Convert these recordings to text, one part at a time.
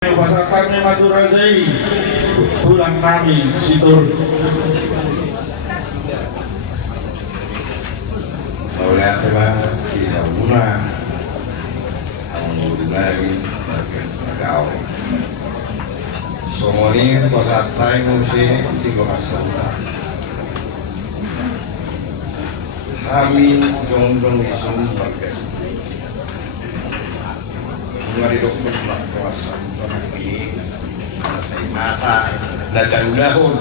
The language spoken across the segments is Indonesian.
Bahasa kami Madura Zai tulang kami situr oleh teman tidak guna lagi agak semuanya bahasa Thai musik tiga kasanta kami jong isum berkes dari dokter kuasa lagi saya masa dadang-dahun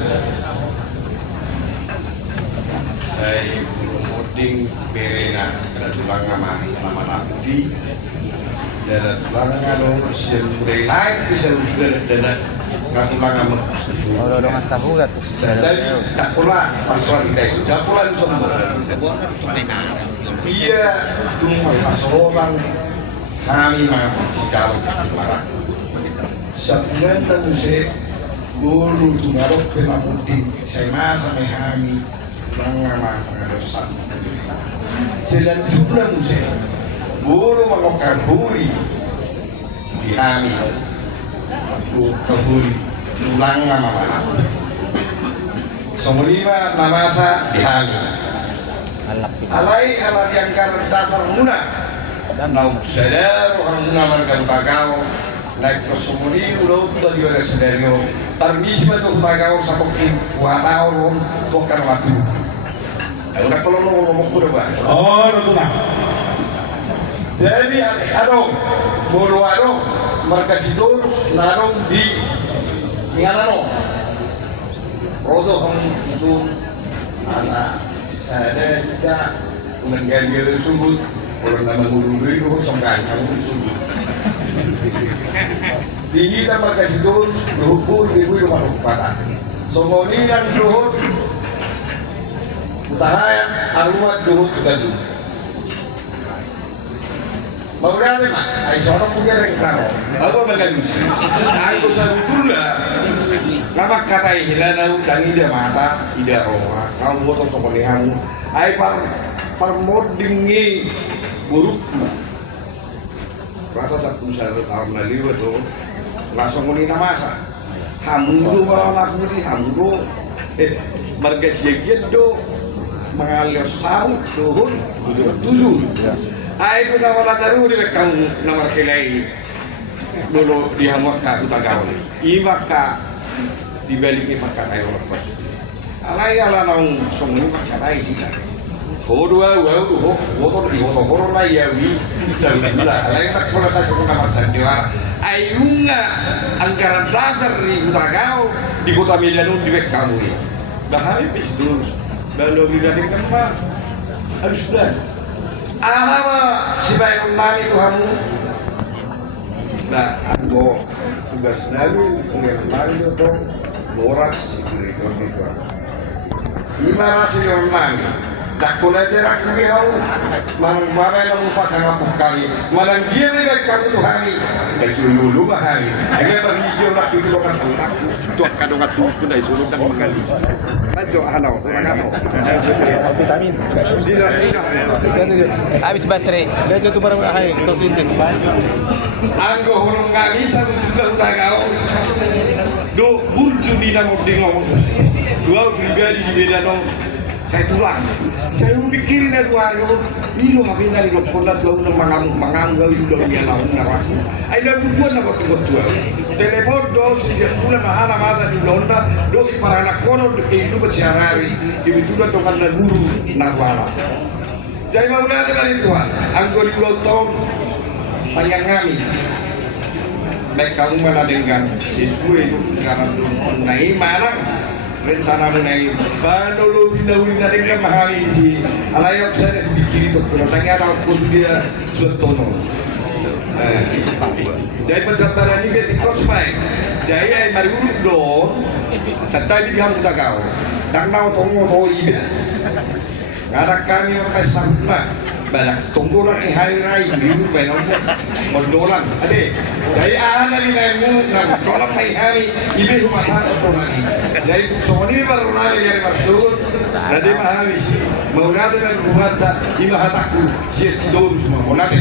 saya promoting berena kada tulang nama nabi dan tulang anu sembrai lain bisa dan katulang anu Kalau dong astaga tuh. jadi tak pula persoalan kita itu tak pula semua iya rumah kasoran kami mampu jauh marah sebulan tahu saya guru tunarok penakutin saya masa kami mengamah pengarusan selanjutnya saya guru mengokan huri di kami aku kahuri tulang nama mana semulima namasa di kami alai ala diangkar dasar muna nau sadar orang mengamalkan bagau naik kesumuri udah tadi oleh sadario permisi betul bagau sakokin watau bukan waktu udah kalau ngomong kuda bang oh betul lah jadi adong bolu adong markas itu narong di ngalano rodo kamu itu anak saya kita mengganggu subut orang nama guru itu songkan kamu disuruh di kita markas itu berhubung ibu rumah rumah songoni dan dohut utahayan aluat dohut juga mau berani mak ay sorong punya rengkaro aku mengalus aku sabutullah nama kata hilana dan ida mata ida roha kamu botol songoni kamu ay parmodingi buruk rasa satu tahun lalu itu langsung menina masa hamdu malah aku di hamdu marga siagian do mengalir sahut turun tujuh aku nama lataru di bekang nama kelai dulu di hamakka utagawan imaka dibalik imaka ayo lepas alai ala naung songni makatai kita Hodua wotor di wotor lah ya wi jauh lah lain tak pernah saya pernah maksa dia ayunga anggaran dasar di Utagau di kota Medan di bek kamu ya bahaya bis terus dan lo bila dari kemana harus sudah alama sebaik mami Tuhanmu nah aku tugas nabi dengan mami itu boras di kota gimana sih orang tak boleh jerak kami haru malang barai lalu pasang apuk kali malang dia lebih kami Tuhani dari seluruh bahari agar berisi orang itu lokas aku tuak kadang atu pun dari seluruh dan mengali ajo hanau hanau Vitamin. Habis baterai. Lihat itu barang hai kau sinten. anggo horong kami satu juga udah kau do burju di nang ngomong dua pribadi di beda dong saya tulang, saya mikirin itu hari ini habis dari dokter tahu mangang itu dah dia tahu nak. Ada tujuan nak betul. Telepon dos sejak bulan mana masa di London, dos para anak kono itu bersehari, itu dah dengan guru nak wala. Jadi mau berada dari Tuhan, anggo di Pulau Tom, panjang kami. Baik kamu mana dengan siswa itu karena naik marang. Rencana mengenai bandolo bina dengan mahali si alayap saya bikin itu rasanya tahu pun dia suatono jadi pendaftaran ini di kospai jadi yang baru dong serta di bilang kita kau dan mau tunggu mau ida nggak kami sampai sana balak tunggu lagi hari raya minggu benar berdolan ade dari ahana di nemu nang dolan hari ini rumah sana lagi jadi soni baru nari dari maksud jadi mahal sih mau nade dan rumah tak imah takku sia sidor semua mau nade